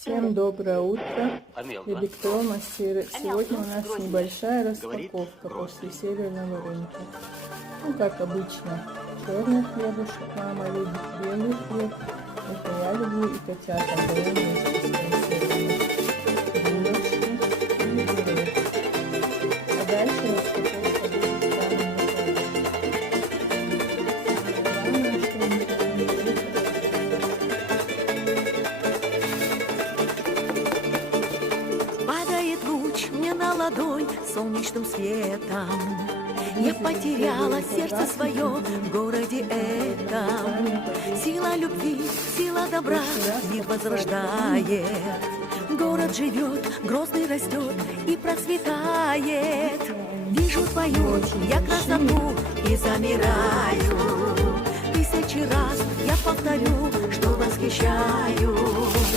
Всем доброе утро, электромастер. Сегодня у нас небольшая распаковка после северного рынка. Ну, как обычно, черный хлебушек, мама любит белый хлеб. Это я люблю и котята берем вместе с консервами. Булочки и пюре. А дальше распаковка будет самым Падает луч мне на ладонь солнечным светом. Я потеряла сердце свое в городе этом. Сила любви, сила добра мир возрождает. Город живет, грозный растет и процветает. Вижу твою я красоту и замираю. Тысячи раз я повторю, что восхищаю.